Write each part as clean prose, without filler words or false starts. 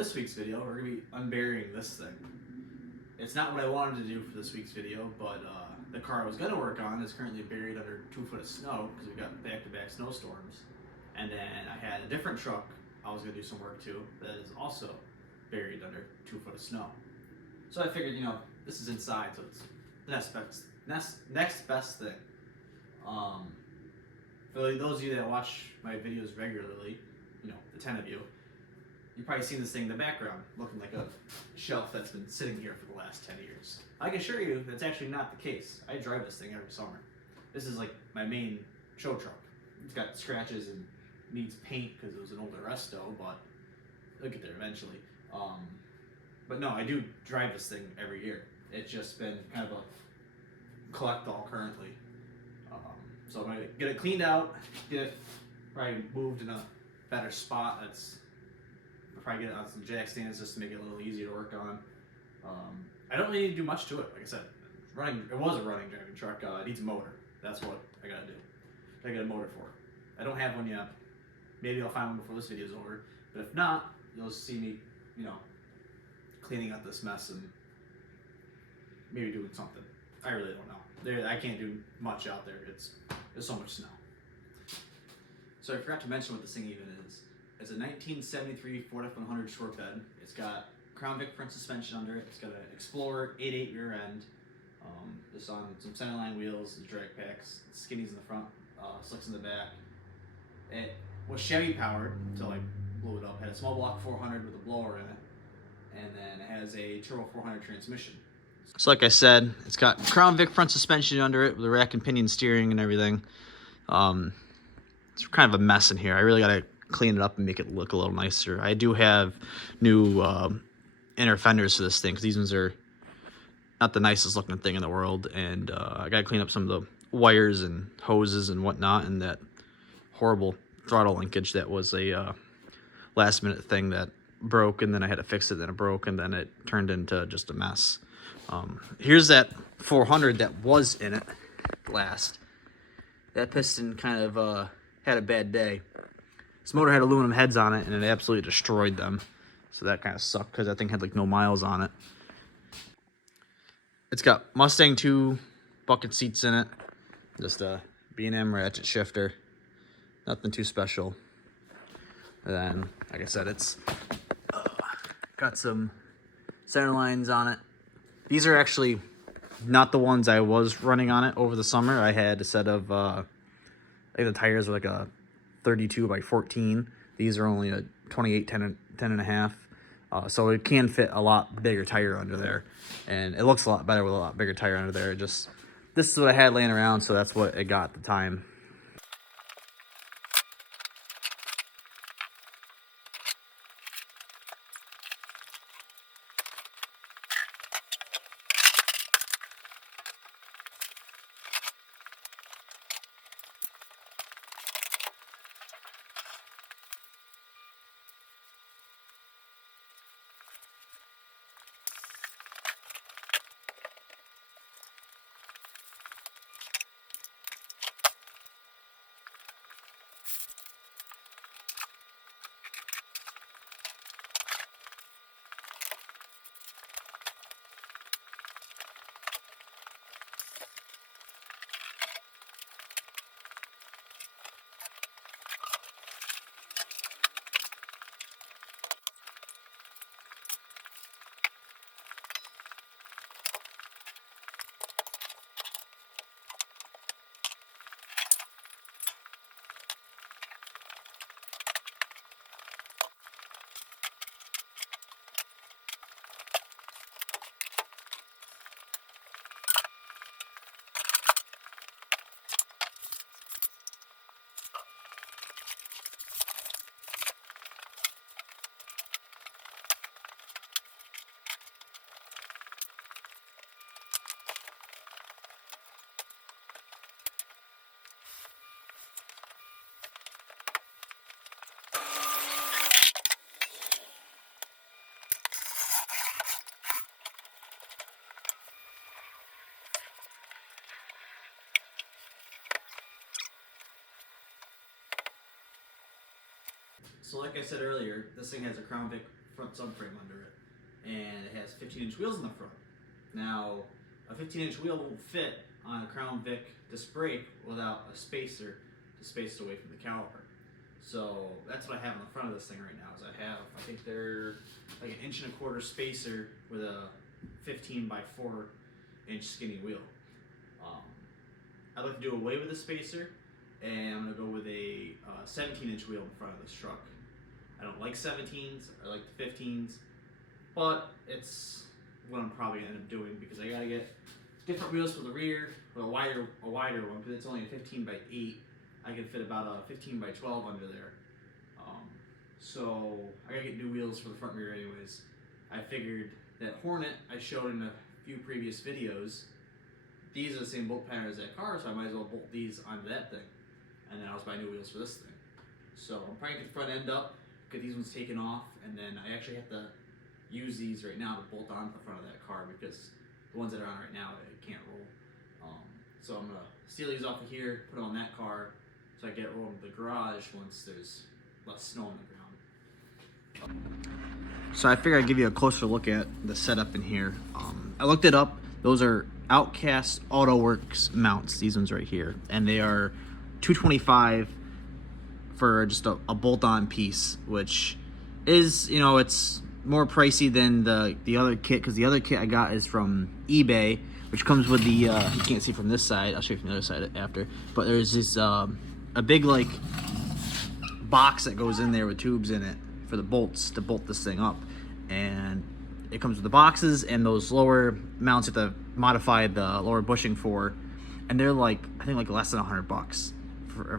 this week's video, we're going to be unburying this thing. It's not what I wanted to do for this week's video, but the car I was going to work on is currently buried under 2 foot of snow because we've got back-to-back snowstorms. And then I had a different truck I was going to do some work to that is also buried under 2 foot of snow. So I figured, you know, this is inside, so it's the next best thing. For those of you that watch my videos regularly, you know, the 10 of you, you've probably seen this thing in the background looking like a shelf that's been sitting here for the last 10 years. I can assure you that's actually not the case. I drive this thing every summer. This is like my main show truck. It's got scratches and needs paint because it was an older Resto, but it'll get there eventually. But no, I do drive this thing every year. It's just been kind of a collect-all currently. So I'm gonna get it cleaned out, get it probably moved in a better spot. I'll probably get it on some jack stands just to make it a little easier to work on. I don't really need to do much to it. Like I said, it was a running driving truck. It needs a motor. That's what I gotta do. I got a motor for it. I don't have one yet. Maybe I'll find one before this video is over. But if not, you'll see me, you know, cleaning up this mess and maybe doing something. I really don't know. I can't do much out there. There's so much snow. So I forgot to mention what this thing even is. It's a 1973 Ford F-100 short bed. It's got Crown Vic front suspension under it. It's got an Explorer 8.8 rear end. Just on some centerline wheels, the drag packs, skinnies in the front, slicks in the back. It was Chevy powered until I blew it up. It had a small block 400 with a blower in it, and then it has a turbo 400 transmission. So like I said, it's got Crown Vic front suspension under it with a rack and pinion steering and everything. It's kind of a mess in here. I really gotta clean it up and make it look a little nicer. I do have new inner fenders for this thing because these ones are not the nicest looking thing in the world, and I gotta clean up some of the wires and hoses and whatnot, and that horrible throttle linkage that was a last minute thing that broke, and then I had to fix it, then it broke, and then it turned into just a mess. Here's that 400 that was in it last. That piston kind of had a bad day. This motor had aluminum heads on it, and it absolutely destroyed them. So that kind of sucked because that thing had like no miles on it. It's got Mustang 2 bucket seats in it. Just a B&M ratchet shifter. Nothing too special. And then, like I said, it's got some center lines on it. These are actually not the ones I was running on it over the summer. I had a set of, I think the tires were like a 32 by 14. These are only a 28, 10 and a half. So it can fit a lot bigger tire under there. And it looks a lot better with a lot bigger tire under there. This is what I had laying around, so that's what it got at the time. So like I said earlier, this thing has a Crown Vic front subframe under it, and it has 15-inch wheels in the front. Now, a 15-inch wheel won't fit on a Crown Vic disc brake without a spacer to space it away from the caliper. So that's what I have on the front of this thing right now. Is I think they're like an 1.25 inch spacer with a 15 by 4 inch skinny wheel. I'd like to do away with the spacer, and I'm gonna go with a 17-inch wheel in front of this truck. I don't like 17s, I like the 15s, but it's what I'm probably gonna end up doing because I gotta get different wheels for the rear, but a wider one because it's only a 15 by 8. I can fit about a 15 by 12 under there. So I gotta get new wheels for the front and rear anyways. I figured that Hornet I showed in a few previous videos, these are the same bolt pattern as that car, so I might as well bolt these onto that thing. And then I'll just buy new wheels for this thing. So I'm probably gonna get the front end up, get these ones taken off, and then I actually have to use these right now to bolt onto the front of that car because the ones that are on right now, it can't roll. So I'm gonna steal these off of here, put them on that car, so I get it rolling to the garage once there's less snow on the ground. So I figured I'd give you a closer look at the setup in here. I looked it up. Those are Outcast AutoWorks mounts, these ones right here. And they are $225 for just a bolt-on piece, which is, you know, it's more pricey than the other kit, because the other kit I got is from eBay, which comes with the, you can't see from this side, I'll show you from the other side after, but there's this, a big, like, box that goes in there with tubes in it for the bolts to bolt this thing up. And it comes with the boxes and those lower mounts you have to modify the lower bushing for, and they're like, I think like less than $100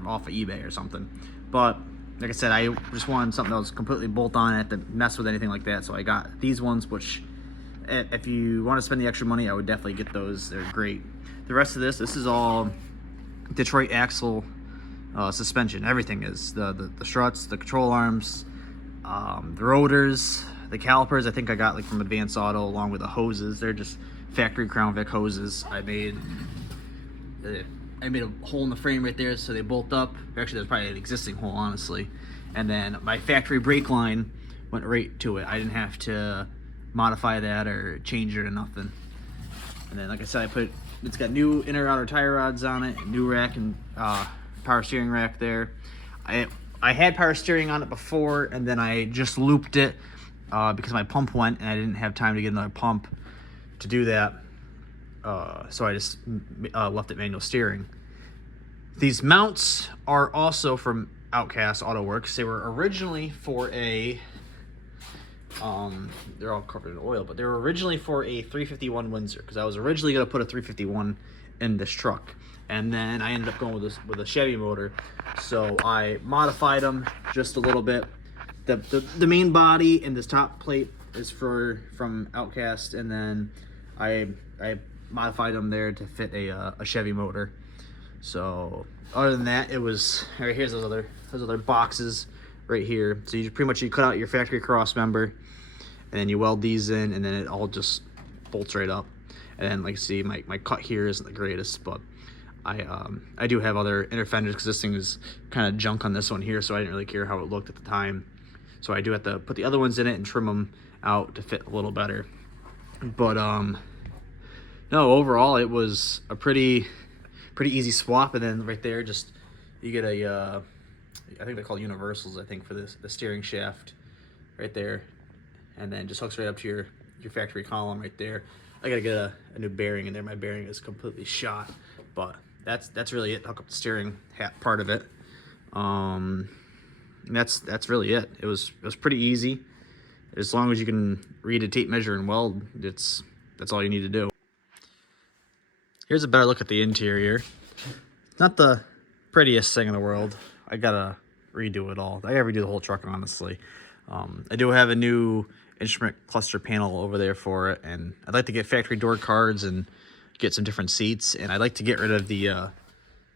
off of eBay or something. But like I said, I just wanted something that was completely bolt on. I had to mess with anything like that, so I got these ones, which if you want to spend the extra money, I would definitely get those. They're great. The rest of this is all Detroit axle suspension. Everything is the struts, the control arms, the rotors, the calipers. I think I got like from Advance Auto, along with the hoses. They're just factory Crown Vic hoses. I made a hole in the frame right there so they bolt up. Actually, there's probably an existing hole, honestly. And then my factory brake line went right to it. I didn't have to modify that or change it or nothing. And then, like I said, it's got new inner outer tire rods on it, new rack and power steering rack there. I had power steering on it before, and then I just looped it because my pump went and I didn't have time to get another pump to do that. So I just left it manual steering. These mounts are also from Outcast AutoWorks. They were originally for a, they're all covered in oil, but they were originally for a 351 Windsor, because I was originally going to put a 351 in this truck. And then I ended up going with a Chevy motor, so I modified them just a little bit. The main body and this top plate is from Outcast, and then I modified them there to fit a Chevy motor. So other than that, it was right here's those other boxes right here. So you pretty much cut out your factory cross member, and then you weld these in, and then it all just bolts right up. And then, like you see, my cut here isn't the greatest, but I do have other inner fenders because this thing is kind of junk on this one here, so I didn't really care how it looked at the time. So I do have to put the other ones in it and trim them out to fit a little better. But no, overall it was a pretty easy swap. And then right there, just you get a I think they're called universals, I think, for the steering shaft right there, and then just hooks right up to your factory column right there. I gotta get a new bearing in there. My bearing is completely shot, but that's really it. Hook up the steering hat part of it. That's really it. It was pretty easy. As long as you can read a tape measure and weld, that's all you need to do. Here's a better look at the interior. Not the prettiest thing in the world. I gotta redo it all. I gotta redo the whole truck, honestly. I do have a new instrument cluster panel over there for it, and I'd like to get factory door cards and get some different seats, and I'd like to get rid of the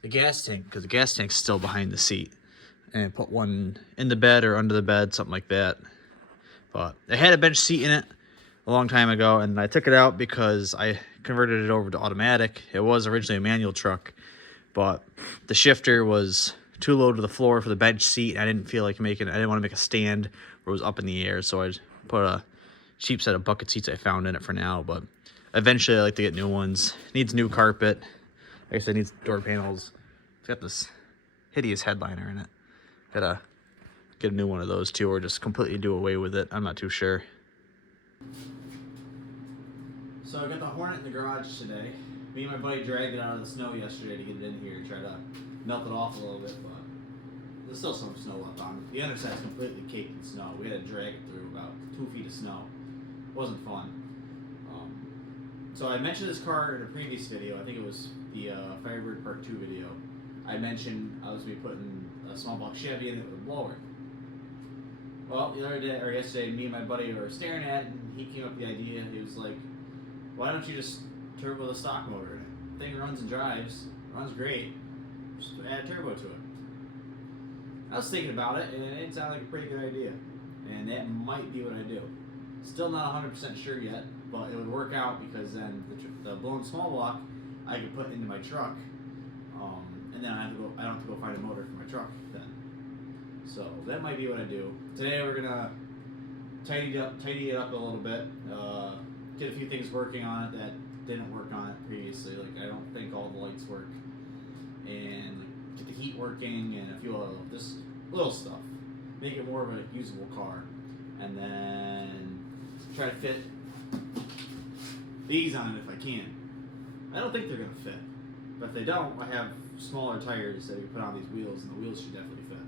gas tank, because the gas tank's still behind the seat, and put one in the bed or under the bed, something like that. But I had a bench seat in it a long time ago, and I took it out because I converted it over to automatic. It was originally a manual truck, but the shifter was too low to the floor for the bench seat. I didn't feel like I didn't want to make a stand where it was up in the air, so I Put a cheap set of bucket seats I found in it for now, but eventually I like to get new ones. Needs new carpet. Like I said, needs door panels. It's got this hideous headliner in it. Gotta get a new one of those too, or just completely do away with it. I'm not too sure. So I got the Hornet in the garage today. Me and my buddy dragged it out of the snow yesterday to get it in here, try to melt it off a little bit, but there's still some snow left on it. The underside's completely caked in snow. We had to drag it through about 2 feet of snow. It wasn't fun. So I mentioned this car in a previous video. I think it was the Firebird Part 2 video. I mentioned I was going to be putting a small block Chevy in it with a blower. Well, the other day, or yesterday, me and my buddy were staring at it, and he came up with the idea. He was like, why don't you just turbo the stock motor in it? The thing runs and drives, runs great. Just add a turbo to it. I was thinking about it, and it sounded like a pretty good idea. And that might be what I do. Still not 100% sure yet, but it would work out because then the blown small block I could put into my truck, and then I don't have to go find a motor for my truck then. So that might be what I do. Today we're gonna tidy it up a little bit, get a few things working on it that didn't work on it previously. Like I don't think all the lights work, and get the heat working and a few other just little stuff. Make it more of a usable car, and then try to fit these on it if I can. I don't think they're gonna fit, but if they don't, I have smaller tires that you put on these wheels, and the wheels should definitely fit.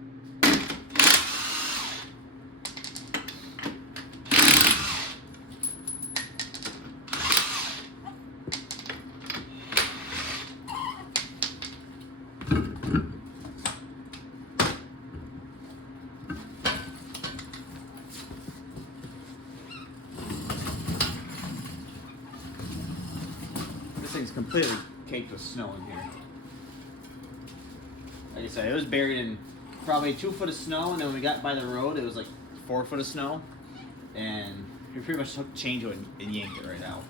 This thing's completely caked with snow in here. Like I said, it was buried in probably 2 foot of snow, and then when we got by the road, it was like 4 foot of snow, and we pretty much took the chainsaw and yanked it right out.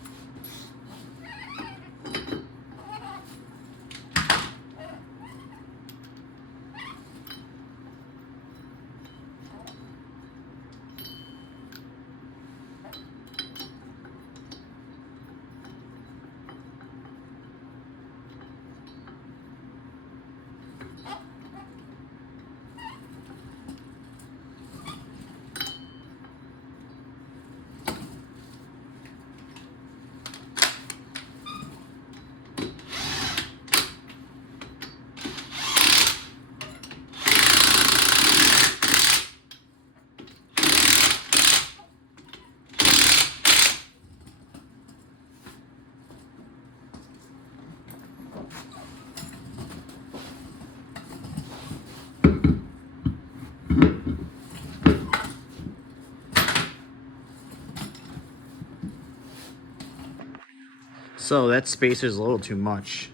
So that spacer's a little too much.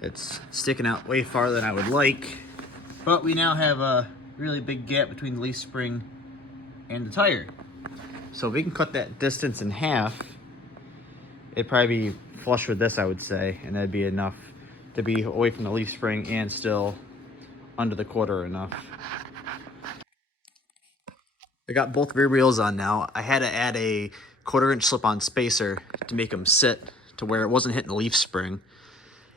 It's sticking out way farther than I would like, but we now have a really big gap between the leaf spring and the tire. So if we can cut that distance in half, it'd probably be flush with this, I would say, and that'd be enough to be away from the leaf spring and still under the quarter enough. I got both rear wheels on now. I had to add a 1/4 inch slip-on spacer to make them sit to where it wasn't hitting the leaf spring.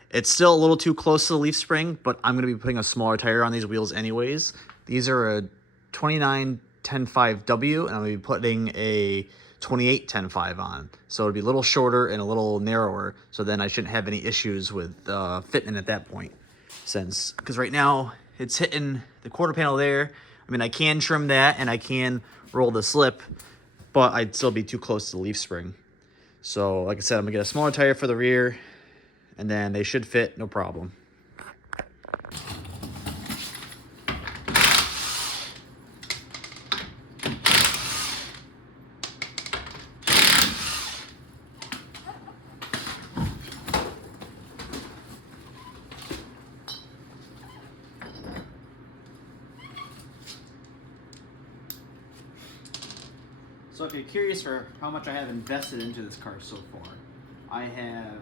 It's still a little too close to the leaf spring, but I'm going to be putting a smaller tire on these wheels anyways. These are a 29 10.5W, and I'm going to be putting a 28 10.5 on. So it'll be a little shorter and a little narrower, so then I shouldn't have any issues with fitment at that point. Because right now, it's hitting the quarter panel there. I mean, I can trim that, and I can roll the slip, but I'd still be too close to the leaf spring. So, like I said, I'm going to get a smaller tire for the rear, and then they should fit, no problem. So if you're curious for how much I have invested into this car so far, I have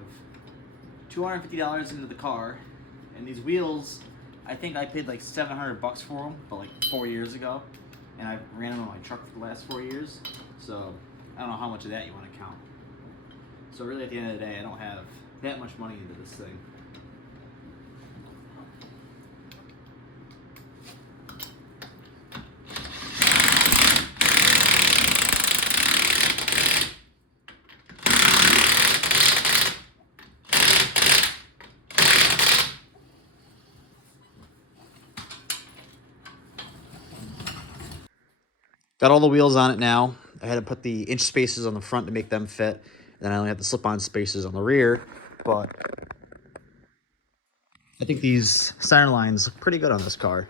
$250 into the car, and these wheels, I think I paid like $700 for them, but like 4 years ago. and I've ran them on my truck for the last 4 years, so I don't know how much of that you want to count. So really at the end of the day, I don't have that much money into this thing. Got all the wheels on it now. I had to put the inch spacers on the front to make them fit. And then I only have the slip-on spacers on the rear. But I think these center lines look pretty good on this car.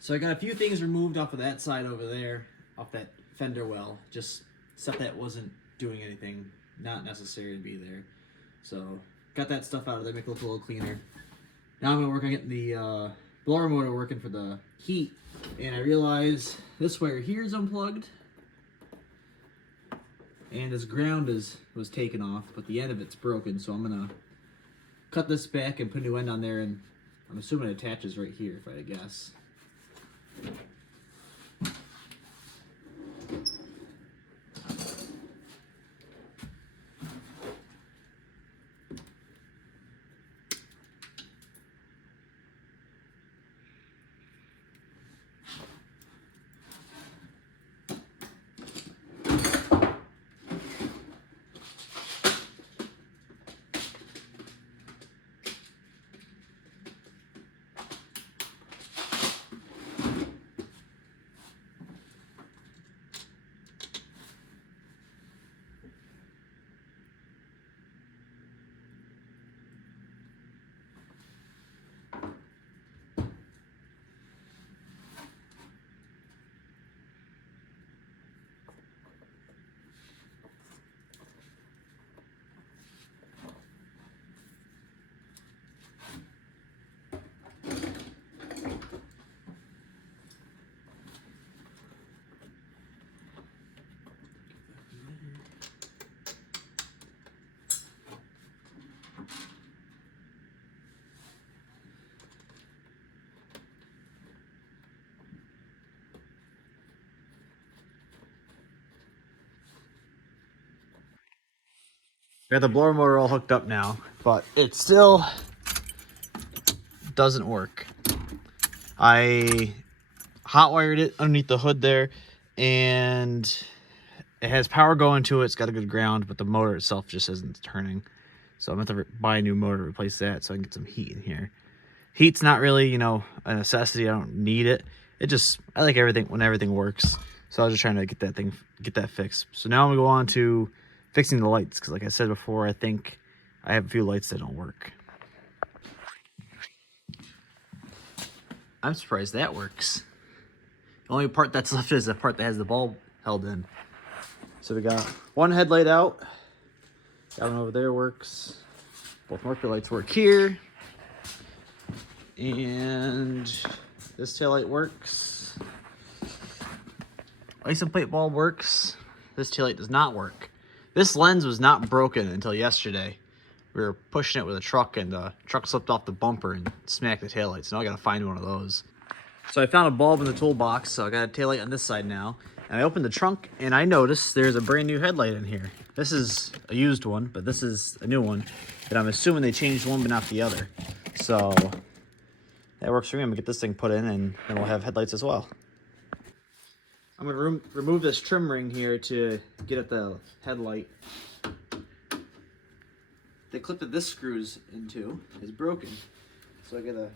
So I got a few things removed off of that side over there, off that fender well, just stuff that wasn't doing anything, not necessary to be there. So got that stuff out of there, make it look a little cleaner. Now I'm gonna work on getting the blower motor working for the heat, and I realize this wire here is unplugged, and this ground was taken off, but the end of it's broken, so I'm gonna cut this back and put a new end on there, and I'm assuming it attaches right here, if I had to guess. Got the blower motor all hooked up now, but it still doesn't work. I hot wired it underneath the hood there, and it has power going to it. It's got a good ground, but the motor itself just isn't turning. So I'm going to have to buy a new motor to replace that so I can get some heat in here. Heat's not really, you know, a necessity. I don't need it. I like everything when everything works. So I was just trying to get that fixed. So now I'm gonna go on to fixing the lights, because like I said before, I think I have a few lights that don't work. I'm surprised that works. The only part that's left is the part that has the bulb held in. So we got one headlight out. That one over there works. Both marker lights work here. And this taillight works. License plate bulb works. This taillight does not work. This lens was not broken until yesterday. We were pushing it with a truck, and the truck slipped off the bumper and smacked the taillight. So now I gotta find one of those. So I found a bulb in the toolbox, so I got a taillight on this side now. And I opened the trunk, and I noticed there's a brand new headlight in here. This is a used one, but this is a new one. And I'm assuming they changed one but not the other. So that works for me. I'm gonna get this thing put in, and then we'll have headlights as well. I'm gonna remove this trim ring here to get at the headlight. The clip that this screws into is broken, so I gotta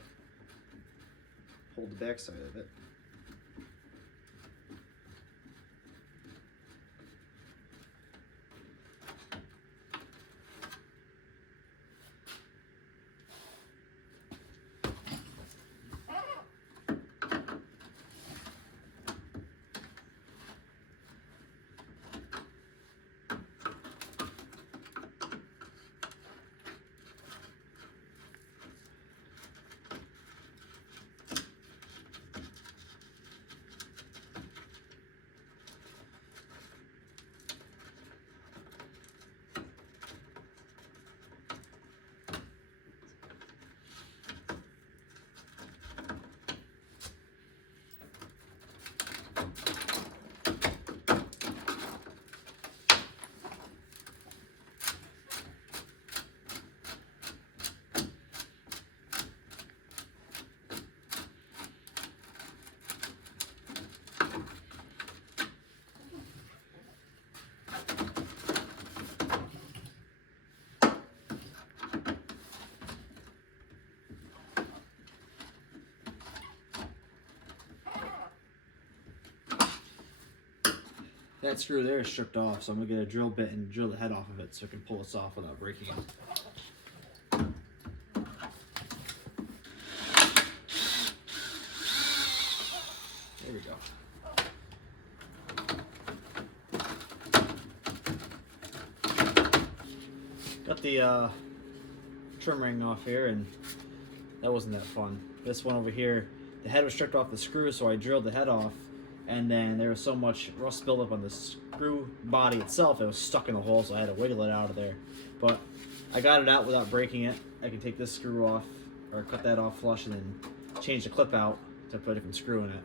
hold the back side of it. That screw there is stripped off, so I'm gonna get a drill bit and drill the head off of it so I can pull this off without breaking it. There we go. Got the trim ring off here, and that wasn't that fun. This one over here, the head was stripped off the screw, so I drilled the head off, and then there was so much rust buildup on the screw body itself, it was stuck in the hole, so I had to wiggle it out of there. But I got it out without breaking it. I can take this screw off, or cut that off flush, and then change the clip out to put a different screw in it.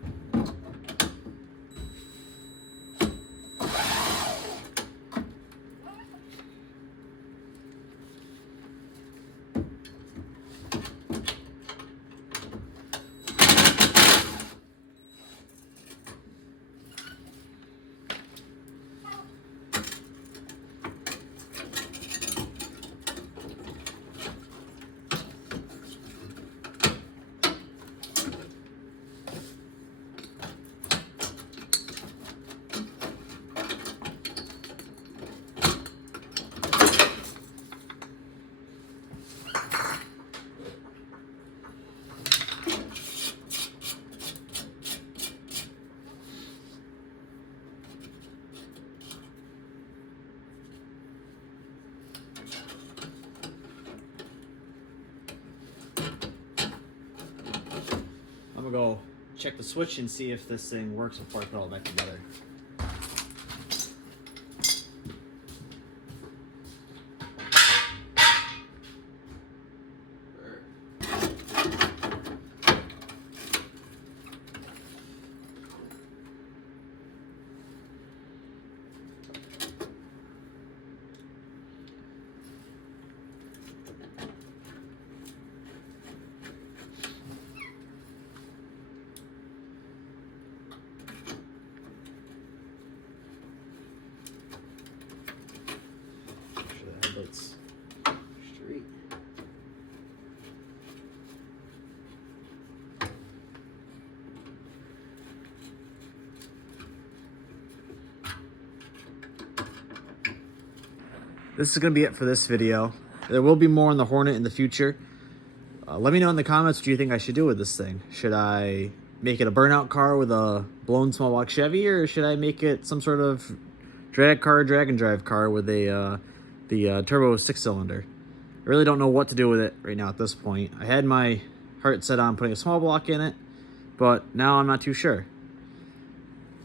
I'm gonna go check the switch and see if this thing works before I put it all back together. this is going to be it for this video. There will be more on the Hornet in the future. Let me know in the comments what you think I should do with this thing. Should I make it a burnout car with a blown small block Chevy, or should I make it some sort of drag and drive car with a the turbo 6-cylinder? I really don't know what to do with it right now at this point. I had my heart set on putting a small block in it, but now I'm not too sure.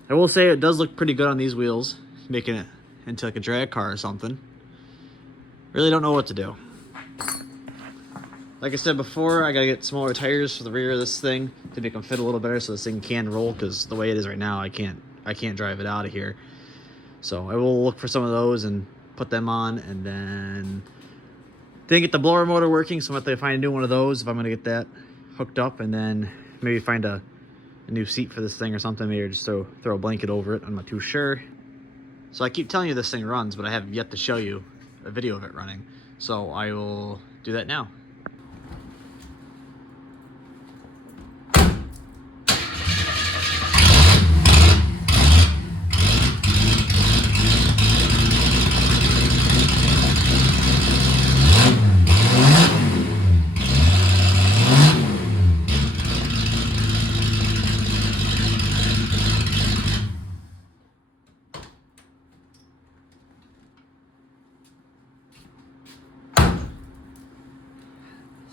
I will say it does look pretty good on these wheels, making it into like a drag car or something. Really don't know what to do. Like I said before, I gotta get smaller tires for the rear of this thing to make them fit a little better so this thing can roll, because the way it is right now, I can't drive it out of here. So I will look for some of those and put them on, and then didn't get the blower motor working, so I'm gonna have to find a new one of those if I'm gonna get that hooked up, and then maybe find a new seat for this thing or something, maybe just throw a blanket over it. I'm not too sure. So I keep telling you this thing runs, but I have yet to show you a video of it running. So I will do that now.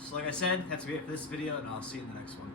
So like I said, that's it for this video, and I'll see you in the next one.